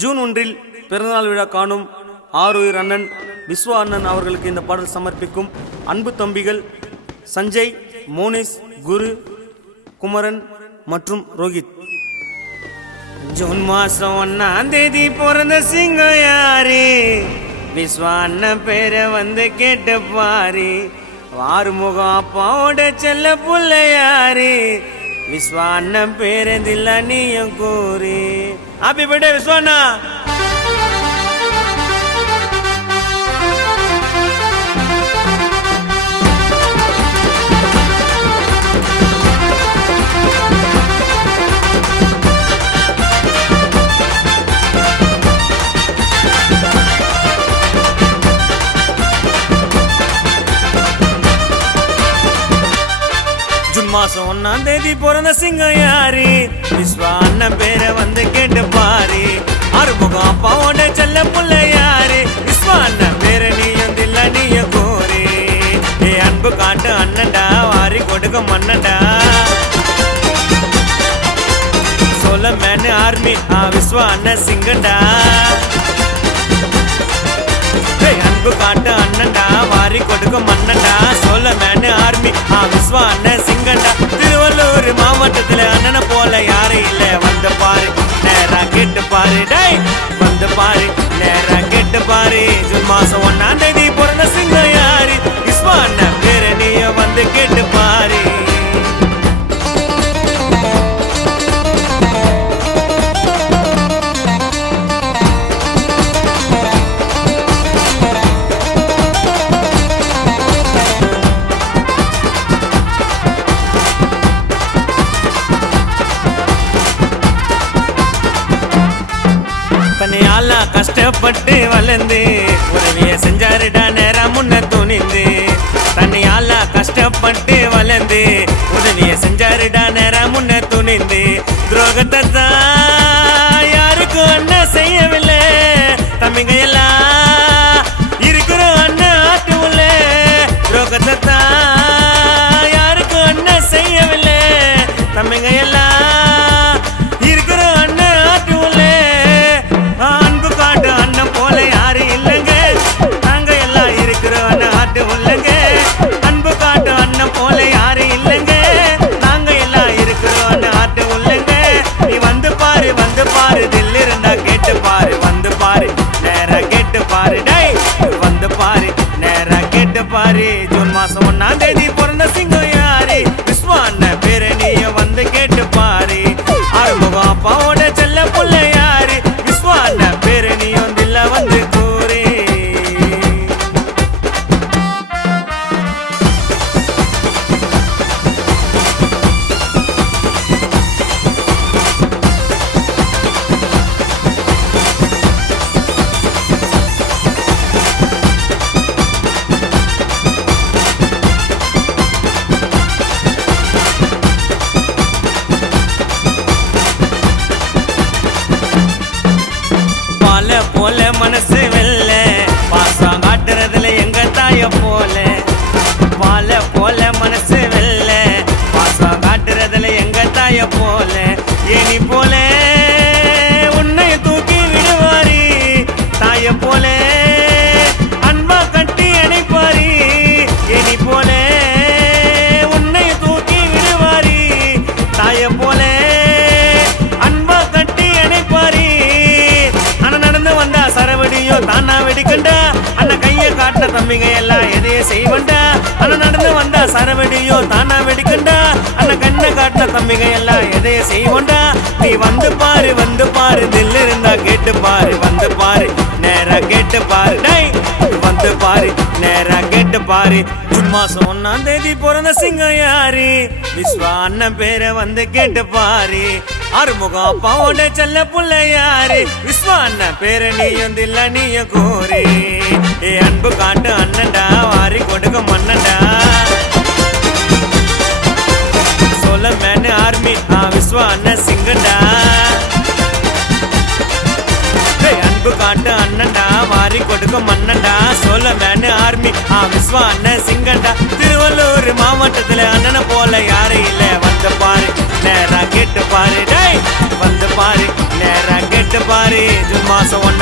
June 1 பிறந்தநாள் விழா காணும் ஆருயிர் அண்ணன் விஸ்வா அண்ணன் அவர்களுக்கு இந்த பாடல் சமர்ப்பிக்கும் அன்பு தம்பிகள் சஞ்சய், மோனிஸ், குரு, குமரன் மற்றும் ரோஹித். ஜூன் மாசம் 1ஆம் தேதி பிறந்த சிங்கம் யாரு? விஸ்வா அண்ணன் பேரை வந்து கேட்டு பாரு. ஆறுமுகம் அப்பாவோட செல்ல புள்ள யாரு? விஸ்வா அண்ணன் பேரதில்ல நீயும் கூறு. ஹாப்பி பர்த்டே விஸ்வா அண்ணா. ஜூன் மாசம் 1ஆம் தேதி பிறந்த சிங்கம் யாரு? விஸ்வா அண்ணன் பேரை வந்து கேட்டு பாரு. ஆறுமுகம் அப்பாவோட செல்ல புள்ள யாரு? விஸ்வா அண்ணன் பேரை நீயும் தில்ல நீயும் கோரு. ஏ அன்பு காட்டு அண்ணன்டா, வாரி கொடுக்க மன்னன்டா. சொல்ல மேனு ஆர்மி விஸ்வா அண்ணன் சிங்கண்டா. அன்பு காட்டு அண்ணன்டா, வாரி கொடுக்க மன்னன்டா. சொல்ல மேனு ஆர்மி விஸ்வா அண்ணன் சிங்கண்டா. திருவள்ளூர் மாவட்டத்துல அண்ணனை போல யாரும் இல்ல. வந்து பாரு, நேரா கேட்டு பாரு. டேய் வந்து பாரு, நேரா கேட்டு பாரு. ஜூன் மாசம் 1ஆம் தேதி பிறந்த சிங்கம் யாரு? விஸ்வா அண்ணன் பேரை நீயும் வந்து கேட்டு பாரு. தனியாலா கஷ்டப்பட்டு வளர்ந்து உதவிய செஞ்சாருடா நேரா முன்ன துணிந்து. தனியாலா கஷ்டப்பட்டு வளர்ந்து உதவிய செஞ்சாருடா நேரா முன்ன துணிந்து. துரோகத்தை தான் யாருக்கும் அண்ணன் செய்யவில்லை. தம்பிங்க எல்லாம் இருக்கிற அண்ணன் ஆட்டு உள்ள. துரோகத்தை தான் யாருக்கும் அண்ணன் செய்யவில்லை. தம்பிங்க எல்லாம் இருக்கிற அண்ணன் ஆட்டு உள்ள. அன்பு காட்டு அண்ணன் போல யாரு இல்லைங்க. நாங்க எல்லாம் இருக்கிறோம் ஆட்டு உள்ளங்க. அன்பு காட்டு அண்ணன் போல யாரு இல்லைங்க. நாங்க எல்லாம் இருக்கிறோம் ஆட்டு உள்ளங்க. நீ வந்து பாரு, வந்து பாரு, தில்லு இருந்தா கேட்டு பாரு. வந்து பாரு, நேரா கேட்டு பாரு. டேய் வந்து பாரு, நேரா கேட்டு பாரு. ஜூன் மாசம் 1ஆம் தேதி பிறந்த சிங்கம் யாரு? விஸ்வா அண்ணன் பேரை நீயும் வந்து கேட்டு பாரு. ஆறுமுகம் அப்பாவோட செல்ல புள்ள யாரு? விஸ்வா அண்ணன் பேரை நீயும் தில்ல வந்து கூறு. போல மனசு வெல்ல பாசம் காட்டுறதுல எங்க தாய போல. பால போல மனசு வெல்ல பாசம் காட்டுறதுல எங்க தாய போல. ஏனி போல உன்னை தூக்கி விடுவாரி. தாய போல அன்பா கட்டி அணைப்பாரி. ஏனி போல உன்னை தூக்கி விடுவாரி. தாய போல அன்பா கட்டி அணைப்பாரி. வந்தா சரவடியோ தானா வெடிக்கண்டா. அண்ணன் கைய காட்ட தம்பிங்க எல்லாம் எதைய செய்வண்டா. அண்ணன் நடந்து வந்தா சரவடியோ தானா வெடிக்கண்டா. அண்ணன் கண்ணை காட்ட தம்பிங்க எல்லாம் எதைய செய்வண்டா. நீ வந்து பாரு, வந்து பாரு, தில்லு இருந்தா கேட்டு பாரு. வந்து பாரு, நேரா கேட்டு பாரு. டேய் வந்து பாரு, நேரா கேட்டு பாரு. ஜூன் மாசம் 1ஆம் தேதி பிறந்த சிங்கம் யாரு? விஸ்வா அண்ணன் பேரை வந்து கேட்டு பாரு. ஆறுமுகம் அப்பாவோட செல்ல புள்ள யாரு? விஸ்வா அண்ணன் பேரை நீயும் தில்ல நீயும் கூறு. ஏ அன்பு காட்டு அண்ணன்டா, வாரி கொடுக்க மன்னன்டா. சொல்ல மேனு ஆர்மி விஸ்வா அண்ணன் சிங்கண்டா. அன்பு காட்டு அண்ணன்டா, வாரி கொடுக்க மன்னன்டா. சொல்ல மேனு ஆர்மி விஸ்வா அண்ணன் சிங்கண்டா. திருவள்ளூர் மாவட்டத்துல அண்ணனை போல யாரும் இல்ல. வந்து பாரு, நேரா கேட்டு பாரு. டேய் வந்து பாரு, நேரா கேட்டு பாரு. ஜூன் பாசம்